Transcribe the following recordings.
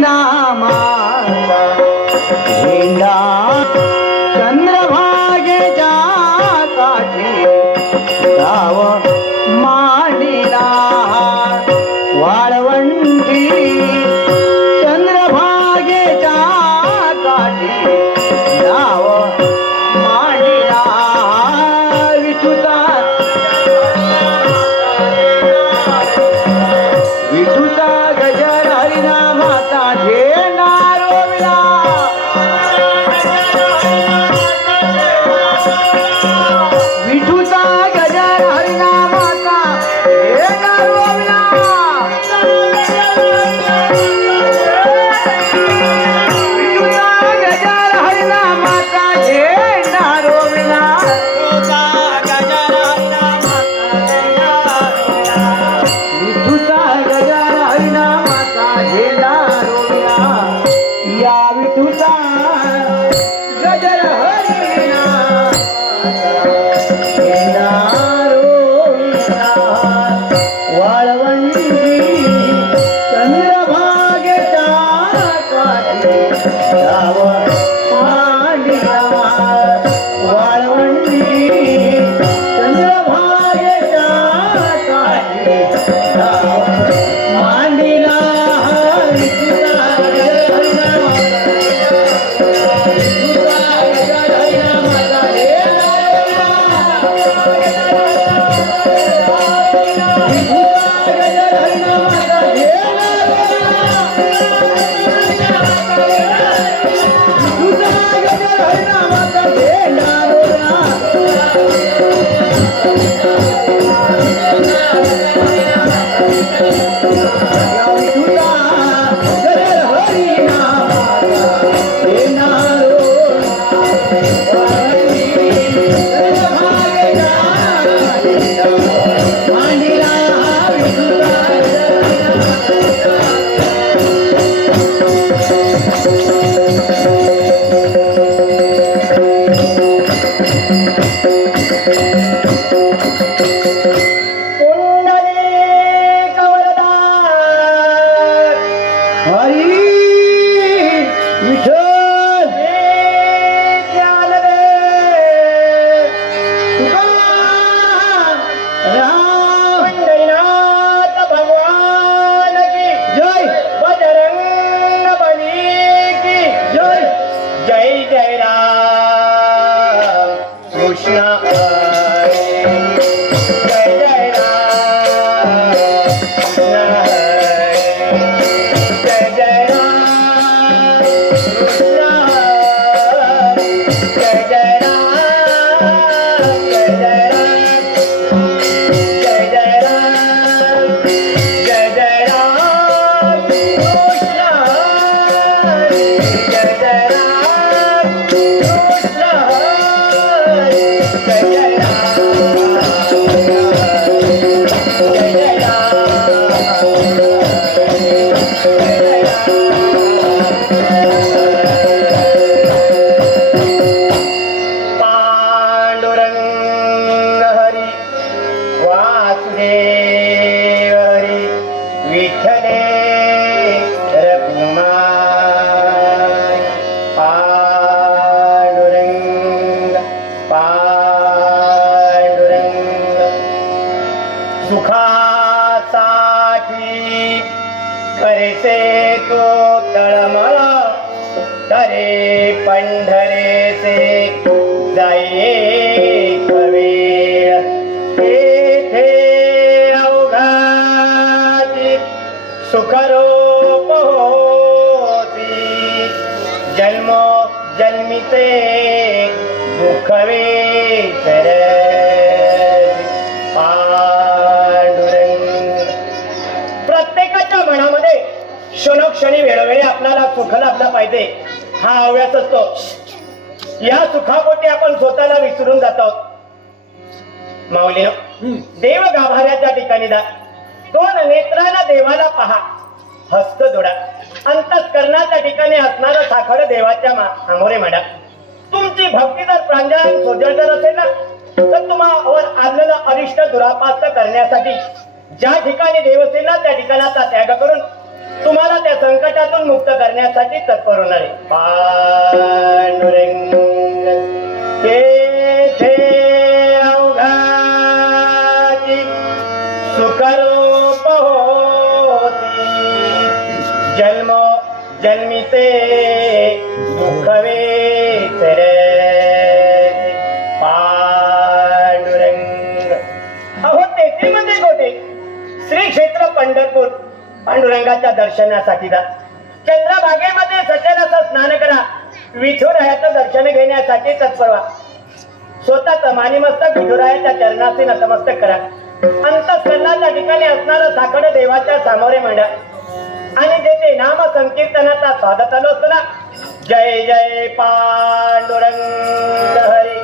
नामाचा झेंडा गजर हरिनामाचा हरी जन्मिते दुःखवे तर प्रत्येकाच्या मनामध्ये क्षणोक्षणी वेळोवेळी आपल्याला सुख लाभला पाहिजे. हा हव्यास असतो. या सुखापोटी आपण स्वतःला विसरून जातो. माऊलीनो देव गाभाऱ्याच्या ठिकाणी जा. दोन नेत्राला देवाला पहा. हस्त जोडा. अंतस्करणाच्या ठिकाणी असणारा साखर देवाच्या मा- सामोरे मांडा तुमची भक्ती जर प्रांजळ सोजळ जर असेल ना तर तुम्हावर आलेलं अरिष्ट दुरापास्त करण्यासाठी ज्या ठिकाणी देव असेल ना त्या ठिकाणाचा त्याग करून तुम्हाला त्या संकटातून मुक्त करण्यासाठी तत्पर होणार आहे. पांडुरंग जन्मीचे दुःख वेचरे पांडुरंग। अहो तेथे मध्ये गोटे श्री क्षेत्र पंढरपूर। पांडुरंगाच्या दर्शनासाठी जा. चंद्रभागेमध्ये सचल स्नान करा. विठुरायाचं दर्शन घेण्यासाठी तत्पर व्हा स्वतःच मानिमस्तक विठुरायाच्या चरणाचे नतमस्तक करा. अंतस्करणाच्या ठिकाणी असणारं साखड देवाच्या सामोरे मांडा. आणि त्याचे नाम संकीर्तनाचा स्वागत आलो असतो ना जय जय पांडुरंग हरे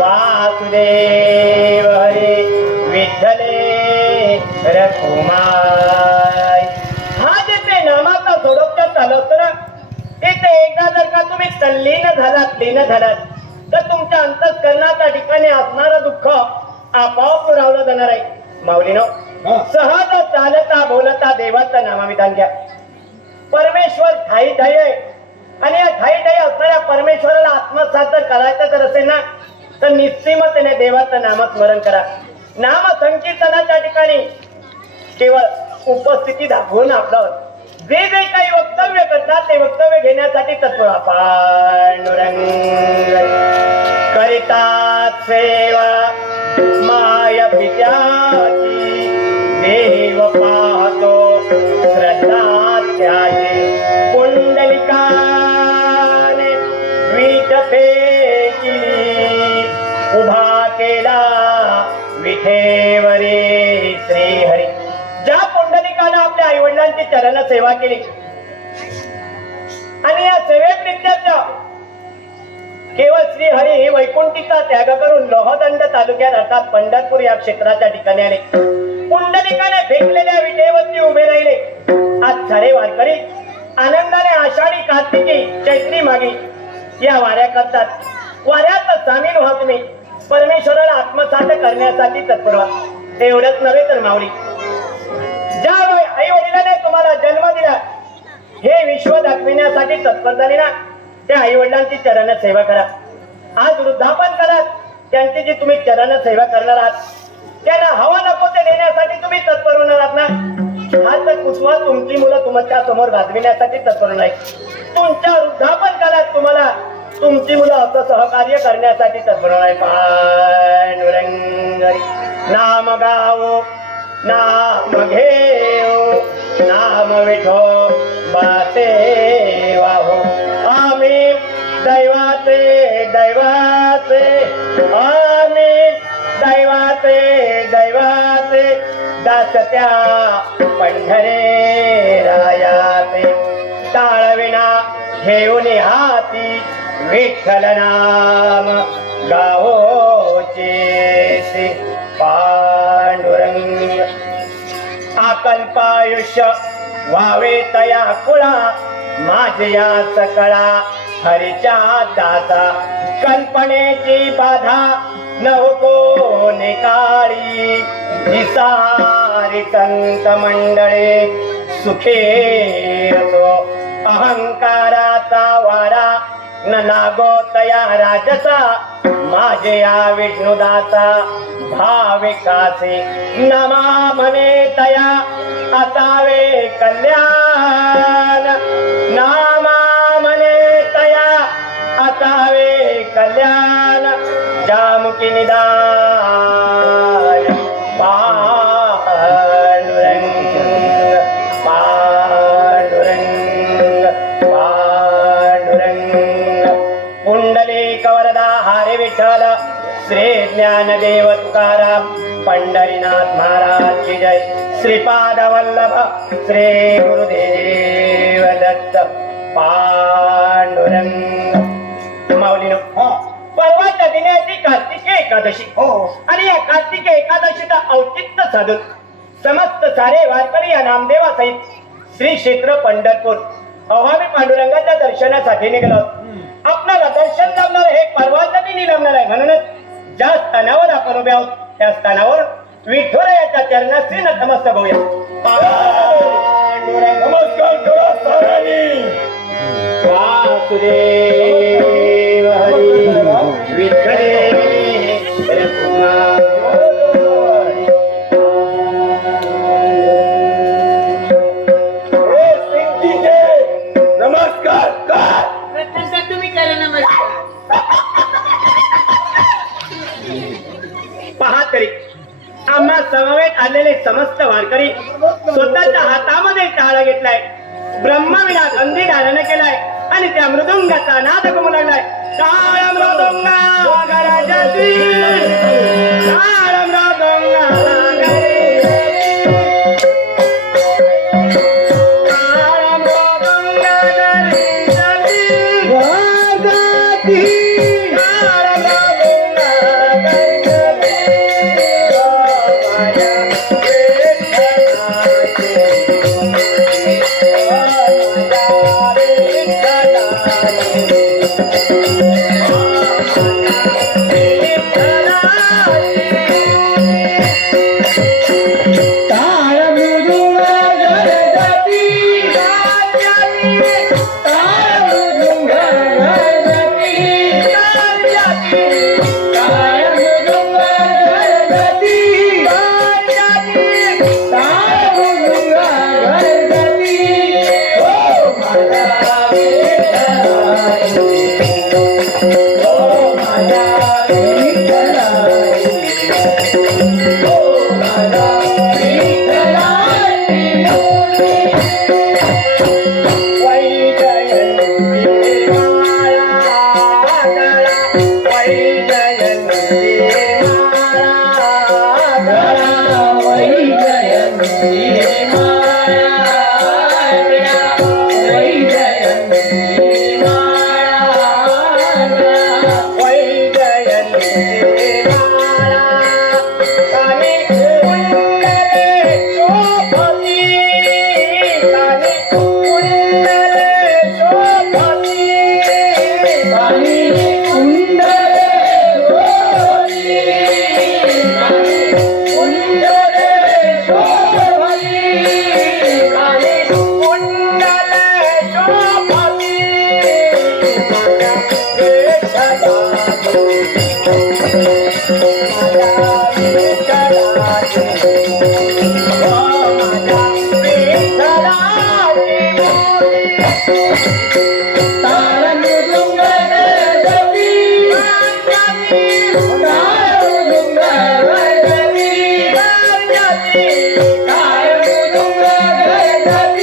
वासुदेव हरे विठ्ठले रघुमाय हा जेथे नामाचा सोडोपचार चालू असतो ना तिथे एकदा जर का तुम्ही तल्लीन झालात लीन झालात तर तुमच्या अंतस्करणाच्या ठिकाणी असणारं दुःख आपोआप दुरावलं जाणार आहे. माऊलीनो सहज चालता बोलता देवाचं नामाविधान घ्या. परमेश्वर ठाई ठाई आहे. आणि या ठाई ठाई असणाऱ्या परमेश्वराला आत्मसात जर करायचं जर असेल ना तर निश्चिमतेने देवाचं नामस्मरण करा. नाम संकीर्तनाच्या ठिकाणी केवळ उपस्थिती दाखवून आपलं जे जे काही वक्तव्य करतात ते वक्तव्य घेण्यासाठी तत्व करिता सेवा माय पित्या पाहतो. श्रद्धा त्याची पुंडलिकाने वीट उभा केला. विठेवरी श्रीहरी. ज्या पुंडलिकानं आपल्या आई वडिलांची चरण सेवा केली. आणि या सेवेत नित्याच्या केवळ श्री हरी हे वैकुंठीचा त्याग करून लोहदंड तालुक्यात अर्थात पंढरपूर या क्षेत्राच्या ठिकाणी आले. पुंडलिकाने फेकलेल्या विटेवरती उभे राहिले. आज झाले वारकरी. आनंदाने आषाढी कार्तिकी चैत्री मागी या वाऱ्या करतात. वाऱ्यात सामील व्हा तुम्ही परमेश्वराला आत्मसात करण्यासाठी तत्पर व्हा एवढंच नव्हे तर माऊली. ज्या आई वडिलाने तुम्हाला जन्म दिला हे विश्व दाखविण्यासाठी तत्पर झाले ना? त्या आई वडिलांची चरण सेवा करा. आज वृद्धापन करा. त्यांची जी तुम्ही चरण सेवा करणार आहात त्यांना हवा नको ते देण्यासाठी तुम्ही तत्पर होणार आहात ना? आज तर कुसुमा तुमची मुलं तुमच्यासमोर गाजविण्यासाठी तत्पर नाही. तुमच्या वृद्धापन काळात तुम्हाला तुमची मुलं असं सहकार्य करण्यासाठी तत्पर नाही. पांडुरंग नाम गावो नाम घेव नाम विठो बाते वाहो. आम्ही दैवाचे दैवाचे आम्ही दैवाचे दैवाचे दासत्या पंढरे रायाचे टाळविना घेऊन हाती विठ्ठल नाम गावोचे पांडुरंग. आकल्पायुष्य व्हावे तया कुळा माझ्या सकळा हरीच्या दाता कल्पनेची बाधा नवको काळी निसारी संत मंडळे सुखे असो अहंकाराचा वारा न लागो तया राजसा माझे या विष्णुदाचा भाविकासे नमा म्हणे तया असावे कल्याण नाम कल्याण जामुकी निदान पांडुरंग पांडुरंग पांडुरंग पुंडलिक वरदा हरे विठ्ठल श्री ज्ञानदेव तुकाराम पंढरीनाथ महाराज की जय श्रीपाद वल्लभ श्री गुरुदेव दत्त पांडुरंग एकादशी. हो आणि या कार्तिकी एकादशीचा औचित्य साधून समस्त सारे वारकरी या नामदेवा सहित श्री क्षेत्र पंढरपूर अव्हामी पांडुरंगाच्या दर्शनासाठी निघालो. आपल्याला दर्शन लाभणार हे परवाच्या दिनी लाभणार आहे. म्हणूनच ज्या स्थानावर आपण उभे आहोत त्या स्थानावर विठ्ठलाच्या चरणाश्री नतमस्तक होऊया. नमस्कार करा साऱ्या वासुदेव हरी. विठ्ठले समस्त वारकरी स्वतःच्या हातामध्ये टाळ घेतलाय. ब्रह्मविना गंधी धारण केलाय आणि त्या मृदुंगाचा नाद लागलाय. टाळ मृदुंगा. टाळ मृदुंगा. टाळ Música Amen.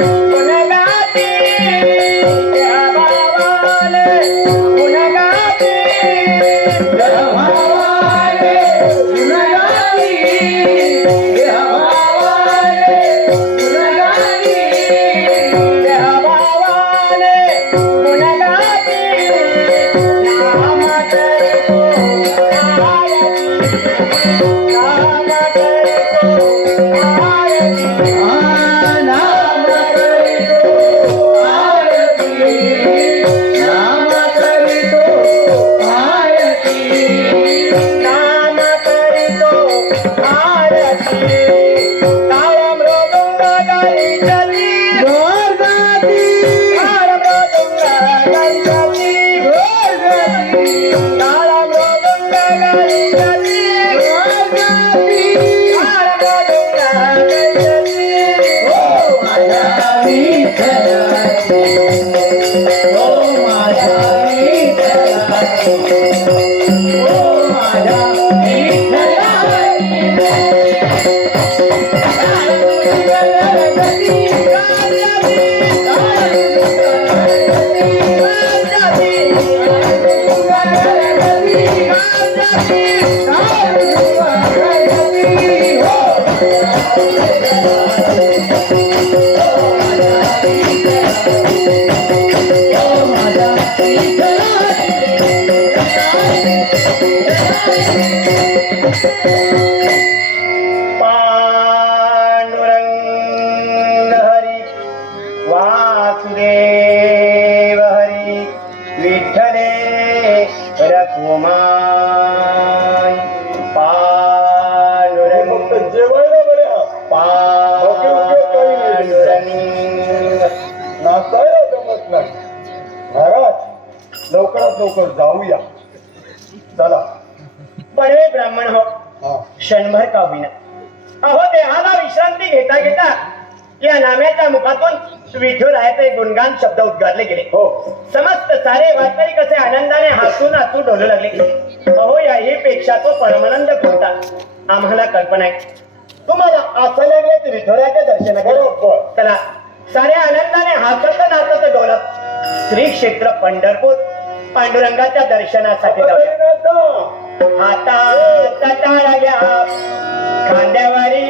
You. पांडुरंग क्षणभर का होईना अहो देहाला विश्रांती घेता घेता या नाम्याच्या मुखातून विठुरायाचे गुणगान शब्द उद्गारले गेले. हो. समस्त सारे वारकरी कसे आनंदाने हसून हसून डोलू लागले. अहो याही पेक्षा तो परमानंद कोणता? आम्हाला कल्पना आहे. तुम्हाला असं लागले विठुरायाचे दर्शन बरोबर. चला साऱ्या आनंदाने हसत नाचत डोलत श्री क्षेत्र पंढरपूर पांडुरंगाच्या दर्शनासाठी जाऊया. आता नाथा, हातात तटारा घ्या खांद्यावरी